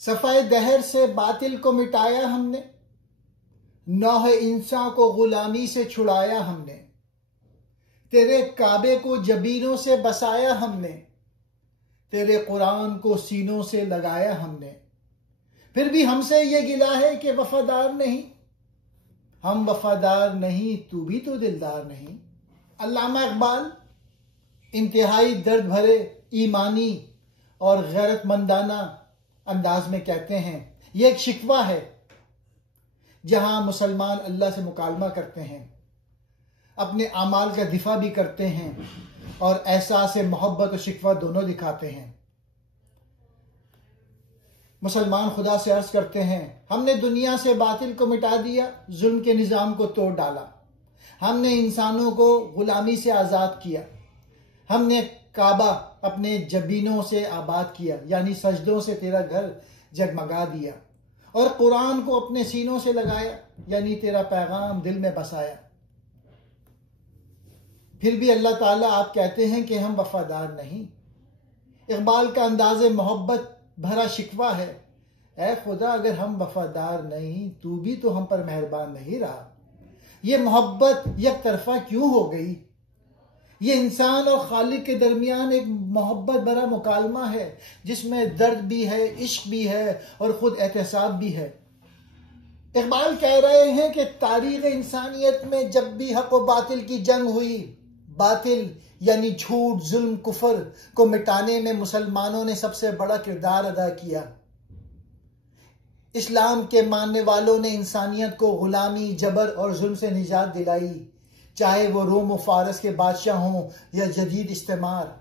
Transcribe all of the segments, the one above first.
सफ़ाए दहर से बातिल को मिटाया हमने, नौह इंसान को गुलामी से छुड़ाया हमने, तेरे काबे को जबीनों से बसाया हमने, तेरे कुरान को सीनों से लगाया हमने। फिर भी हमसे ये गिला है कि वफादार नहीं, हम वफादार नहीं, तू भी तो दिलदार नहीं। अल्लामा इकबाल इंतहाई दर्द भरे ईमानी और गैरतमंदाना अंदाज में कहते हैं, यह एक शिकवा है जहां मुसलमान अल्लाह से मुकालमा करते हैं, अपने आमाल का दिफा भी करते हैं और एहसास मोहब्बत और शिकवा दोनों दिखाते हैं। मुसलमान खुदा से अर्ज करते हैं, हमने दुनिया से बातिल को मिटा दिया, जुल्म के निज़ाम को तोड़ डाला, हमने इंसानों को गुलामी से आज़ाद किया, हमने काबा अपने जबीनों से आबाद किया, यानी सजदों से तेरा घर जगमगा दिया, और कुरान को अपने सीनों से लगाया, यानी तेरा पैगाम दिल में बसाया। फिर भी अल्लाह ताला आप कहते हैं कि हम वफादार नहीं। इकबाल का अंदाज़े मोहब्बत भरा शिकवा है, ऐ खुदा अगर हम वफादार नहीं, तू भी तो हम पर मेहरबान नहीं रहा। ये मोहब्बत एक तरफा क्यों हो गई? ये इंसान और खालिक के दरमियान एक मोहब्बत भरा मुकालमा है जिसमें दर्द भी है, इश्क भी है और खुद एहतसाब भी है। इकबाल कह रहे हैं कि तारीख इंसानियत में जब भी हक व बातिल की जंग हुई, बातिल यानी झूठ, जुल्म, कुफर को मिटाने में मुसलमानों ने सबसे बड़ा किरदार अदा किया। इस्लाम के मानने वालों ने इंसानियत को गुलामी, जबर और जुल्म से निजात दिलाई, चाहे वो रोम और फारस के बादशाह हों या जदीद इस्तेमार।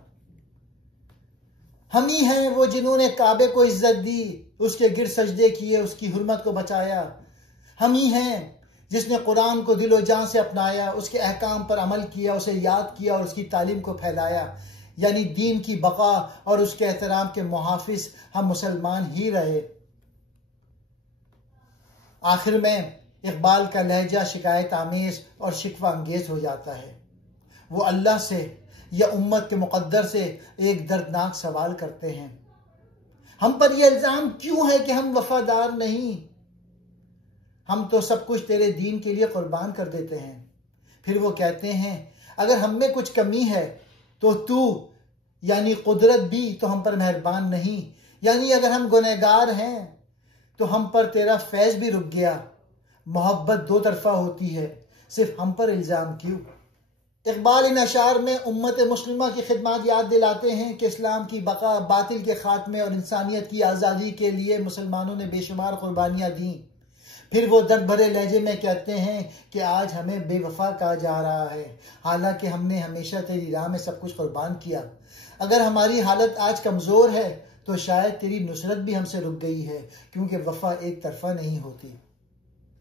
हम ही हैं वो जिन्होंने काबे को इज्जत दी, उसके गिर सजदे किए, उसकी हुर्मत को बचाया। हम ही हैं जिसने कुरान को दिलो जान से अपनाया, उसके अहकाम पर अमल किया, उसे याद किया और उसकी तालीम को फैलाया, यानी दीन की बका और उसके एहतराम के मुहाफिज हम मुसलमान ही रहे। आखिर में इकबाल का लहजा शिकायत आमेज और शिकवा अंगेज हो जाता है। वो अल्लाह से या उम्मत के मुकद्दर से एक दर्दनाक सवाल करते हैं, हम पर यह इल्जाम क्यों है कि हम वफादार नहीं? हम तो सब कुछ तेरे दीन के लिए कुर्बान कर देते हैं। फिर वो कहते हैं, अगर हम में कुछ कमी है तो तू यानी कुदरत भी तो हम पर मेहरबान नहीं, यानी अगर हम गुनहगार हैं तो हम पर तेरा फैज भी रुक गया। मोहब्बत दो तरफा होती है, सिर्फ हम पर इल्जाम क्यों? इकबाल इन अशार में उम्मत मुस्लिमा की खिदमत याद दिलाते हैं कि इस्लाम की बका, बातिल के खात्मे और इंसानियत की आज़ादी के लिए मुसलमानों ने बेशुमार कुर्बानियाँ दी। फिर वो दर्द भरे लहजे में कहते हैं कि आज हमें बेवफा कहा जा रहा है, हालांकि हमने हमेशा तेरी राह में सब कुछ कुर्बान किया। अगर हमारी हालत आज कमज़ोर है तो शायद तेरी नुसरत भी हमसे रुक गई है, क्योंकि वफा एक तरफा नहीं होती।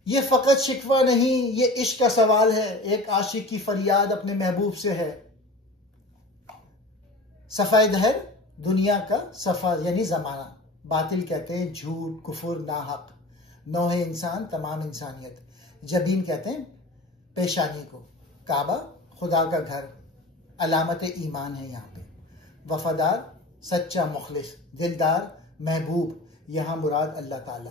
ये फ़कत शिकवा नहीं, ये इश्क का सवाल है। एक आशिक की फरियाद अपने महबूब से है। सफ़ाए दहर दुनिया का सफ़ा यानी ज़माना, बातिल कहते हैं झूठ, कुफर, नाहक, नौह इंसान तमाम इंसानियत, जबीन कहते हैं पेशानी को, काबा खुदा का घर, अलामत ईमान है यहाँ पे, वफादार, सच्चा मुखलिस, दिलदार, महबूब, यहाँ मुराद अल्लाह ताला।